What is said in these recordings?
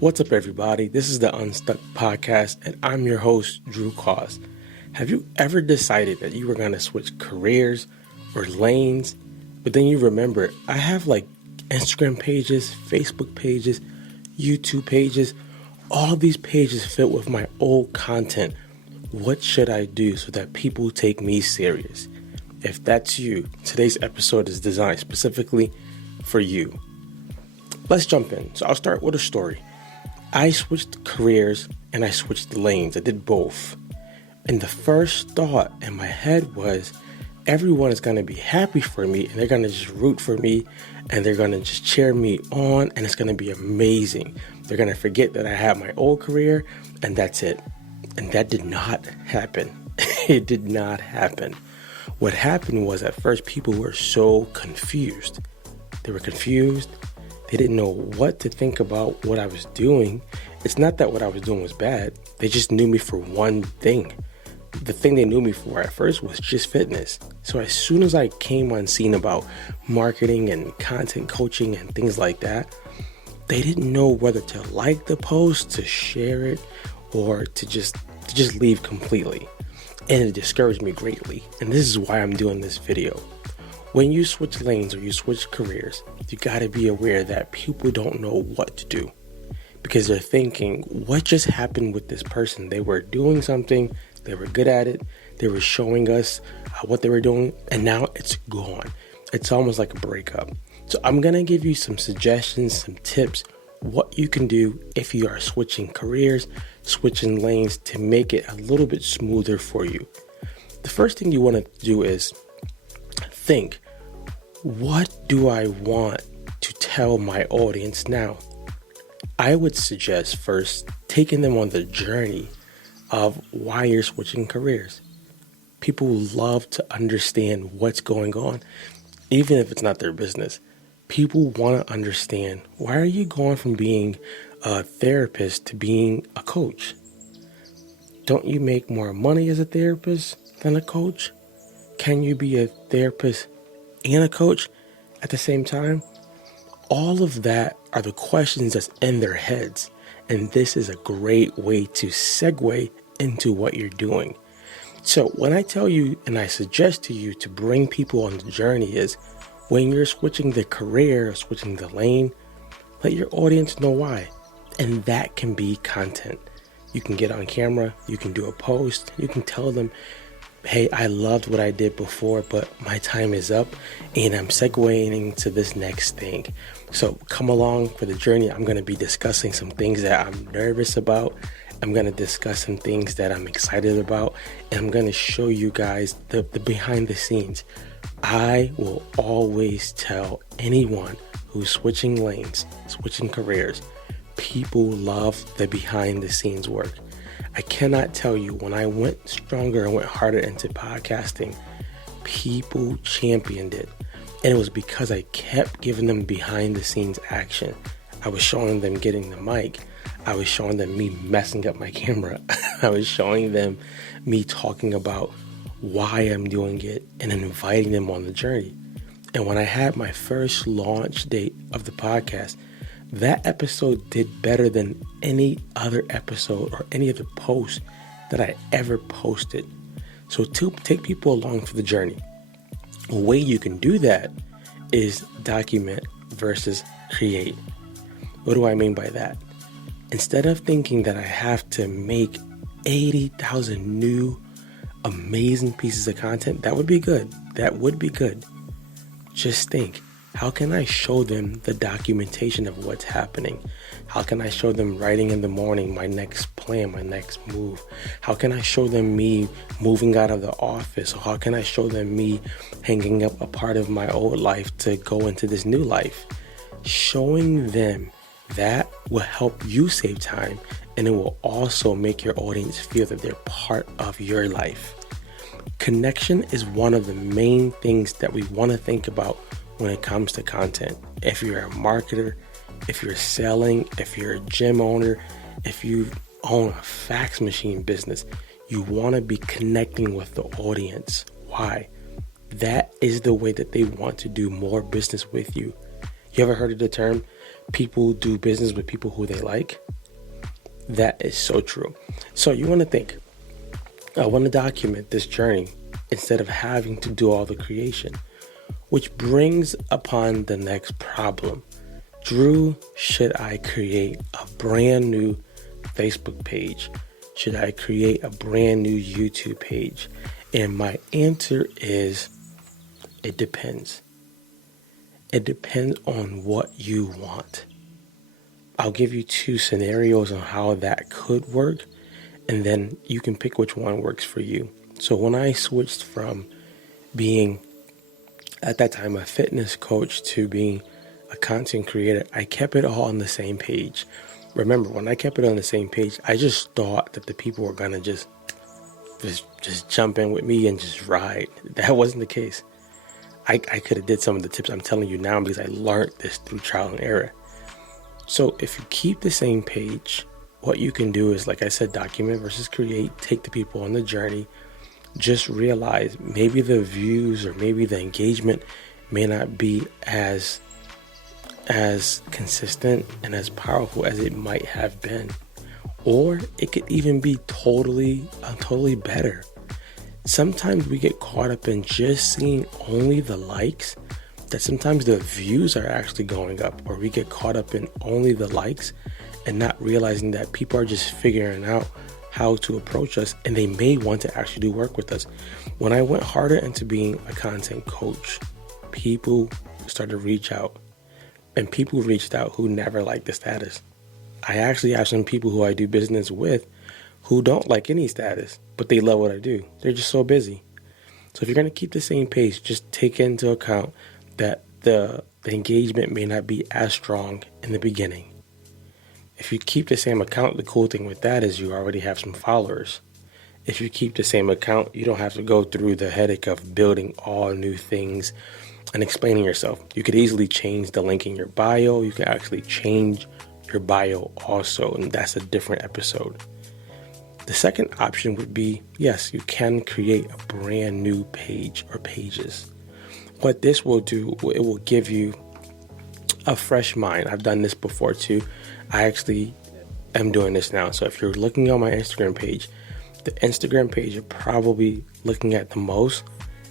What's up, everybody? This is the Unstuck Podcast, and I'm your host, Drew Cause. Have you ever decided that you were going to switch careers or lanes, but then you remember, I have like Instagram pages, Facebook pages, YouTube pages, all these pages filled with my old content. What should I do so that people take me serious? If that's you, today's episode is designed specifically for you. Let's jump in. So I'll start with a story. I switched careers and I switched lanes. I did both. And the first thought in my head was everyone is going to be happy for me and they're going to just root for me and they're going to just cheer me on and it's going to be amazing. They're going to forget that I had my old career and that's it. And that did not happen. It did not happen. What happened was at first people were so confused. They were confused. They didn't know what to think about what I was doing. It's not that what I was doing was bad. They just knew me for one thing. The thing they knew me for at first was just fitness. So as soon as I came on scene about marketing and content coaching and things like that, they didn't know whether to like the post, to share it, or to just leave completely. And it discouraged me greatly. And this is why I'm doing this video. When you switch lanes or you switch careers, you got to be aware that people don't know what to do because they're thinking, what just happened with this person? They were doing something, they were good at it, they were showing us what they were doing, and now it's gone. It's almost like a breakup. So I'm going to give you some suggestions, some tips, what you can do if you are switching careers, switching lanes to make it a little bit smoother for you. The first thing you want to do is think, what do I want to tell my audience now? I would suggest first taking them on the journey of why you're switching careers. People love to understand what's going on, even if it's not their business. People want to understand, why are you going from being a therapist to being a coach? Don't you make more money as a therapist than a coach? Can you be a therapist and a coach at the same time? All of that are the questions that's in their heads. And this is a great way to segue into what you're doing. So when I tell you and I suggest to you to bring people on the journey is when you're switching the career or switching the lane, let your audience know why. And that can be content. You can get on camera, you can do a post, you can tell them, hey, I loved what I did before, but my time is up and I'm segueing to this next thing. So come along for the journey. I'm going to be discussing some things that I'm nervous about. I'm going to discuss some things that I'm excited about. And I'm going to show you guys the behind the scenes. I will always tell anyone who's switching lanes, switching careers, people love the behind the scenes work. I cannot tell you, when I went stronger and went harder into podcasting, people championed it. And it was because I kept giving them behind the scenes action. I was showing them getting the mic. I was showing them me messing up my camera. I was showing them me talking about why I'm doing it and inviting them on the journey. And when I had my first launch date of the podcast, that episode did better than any other episode or any other post that I ever posted. So to take people along for the journey, a way you can do that is document versus create. What do I mean by that? Instead of thinking that I have to make 80,000 new amazing pieces of content, that would be good. That would be good. Just think, how can I show them the documentation of what's happening? How can I show them writing in the morning my next plan, my next move? How can I show them me moving out of the office? Or how can I show them me hanging up a part of my old life to go into this new life? Showing them that will help you save time, and it will also make your audience feel that they're part of your life. Connection is one of the main things that we want to think about when it comes to content. If you're a marketer, if you're selling, if you're a gym owner, if you own a fax machine business, you want to be connecting with the audience. Why? That is the way that they want to do more business with you. You ever heard of the term people do business with people who they like. That is so true. So you want to think, I want to document this journey instead of having to do all the creation, which brings upon the next problem. Drew, should I create a brand new Facebook page? Should I create a brand new YouTube page? And my answer is, it depends. It depends on what you want. I'll give you 2 scenarios on how that could work, and then you can pick which one works for you. So when I switched from being, at that time, a fitness coach to being a content creator, I kept it all on the same page. Remember, when I kept it on the same page, I just thought that the people were gonna just jump in with me and just ride. That wasn't the case. I could have did some of the tips I'm telling you now because I learned this through trial and error. So if you keep the same page, what you can do is, like I said, document versus create, take the people on the journey. Just realize maybe the views or maybe the engagement may not be as consistent and as powerful as it might have been. Or it could even be totally better. Sometimes we get caught up in just seeing only the likes, that sometimes the views are actually going up, or we get caught up in only the likes and not realizing that people are just figuring out how to approach us and they may want to actually do work with us. When I went harder into being a content coach, people started to reach out, and people reached out who never liked the status. I actually have some people who I do business with who don't like any status, but they love what I do. They're just so busy. So if you're going to keep the same pace, just take into account that the engagement may not be as strong in the beginning. If you keep the same account, the cool thing with that is you already have some followers. If you keep the same account, you don't have to go through the headache of building all new things and explaining yourself. You could easily change the link in your bio. You can actually change your bio also, and that's a different episode. The second option would be, yes, you can create a brand new page or pages. What this will do, it will give you a fresh mind. I've done this before too. I actually am doing this now. So if you're looking on my Instagram page, the Instagram page you're probably looking at the most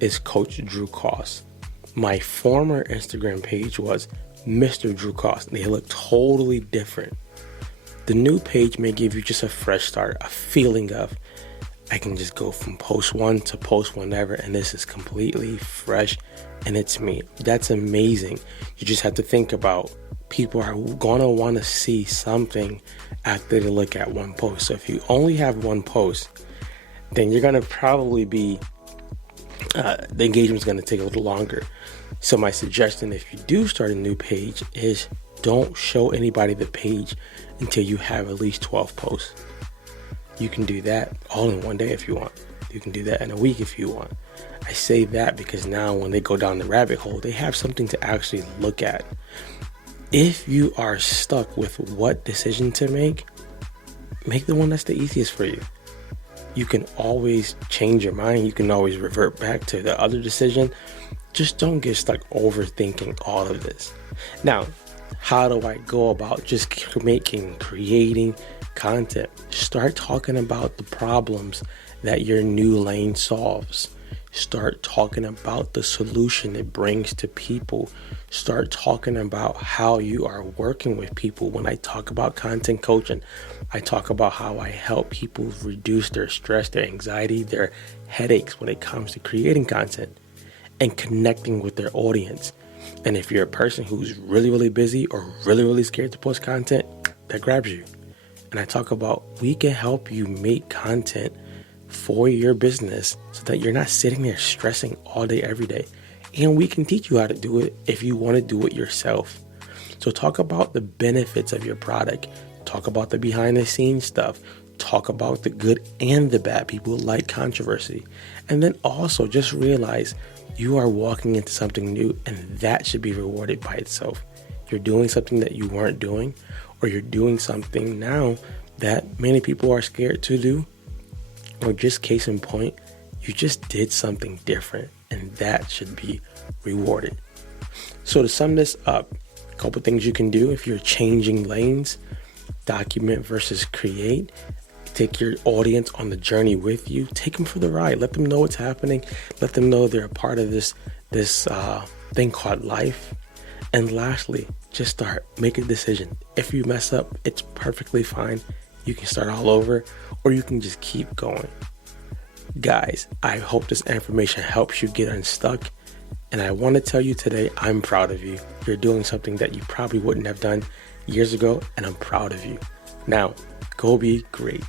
is Coach Drew Cost. My former Instagram page was Mr. Drew Cost. They look totally different. The new page may give you just a fresh start, a feeling of, I can just go from post one to post whenever, and this is completely fresh, and it's me. That's amazing. You just have to think about, people are gonna want to see something after they look at one post. So if you only have one post, then you're gonna probably be, the engagement's gonna take a little longer. So my suggestion, if you do start a new page, is don't show anybody the page until you have at least 12 posts. You can do that all in one day if you want. You can do that in a week if you want. I say that because now when they go down the rabbit hole, they have something to actually look at. If you are stuck with what decision to make the one that's the easiest for you. You can always change your mind. You can always revert back to the other decision. Just don't get stuck overthinking all of this. Now, how do I go about just creating content? Start talking about the problems that your new lane solves. Start talking about the solution it brings to people. Start talking about how you are working with people. When I talk about content coaching, I talk about how I help people reduce their stress, their anxiety, their headaches when it comes to creating content and connecting with their audience. And if you're a person who's really, really busy or really, really scared to post content, that grabs you. And I talk about, we can help you make content for your business so that you're not sitting there stressing all day, every day. And we can teach you how to do it if you want to do it yourself. So talk about the benefits of your product. Talk about the behind the scenes stuff. Talk about the good and the bad. People like controversy. And then also just realize you are walking into something new, and that should be rewarded by itself. You're doing something that you weren't doing, or you're doing something now that many people are scared to do, or just case in point, you just did something different, and that should be rewarded. So to sum this up, A couple things you can do if you're changing lanes: document versus create. Take your audience on the journey with you. Take them for the ride. Let them know what's happening. Let them know they're a part of this thing called life. And lastly, just start. Make a decision. If you mess up, it's perfectly fine. You can start all over, or you can just keep going. Guys, I hope this information helps you get unstuck. And I want to tell you today, I'm proud of you. You're doing something that you probably wouldn't have done years ago, and I'm proud of you. Now, go be great.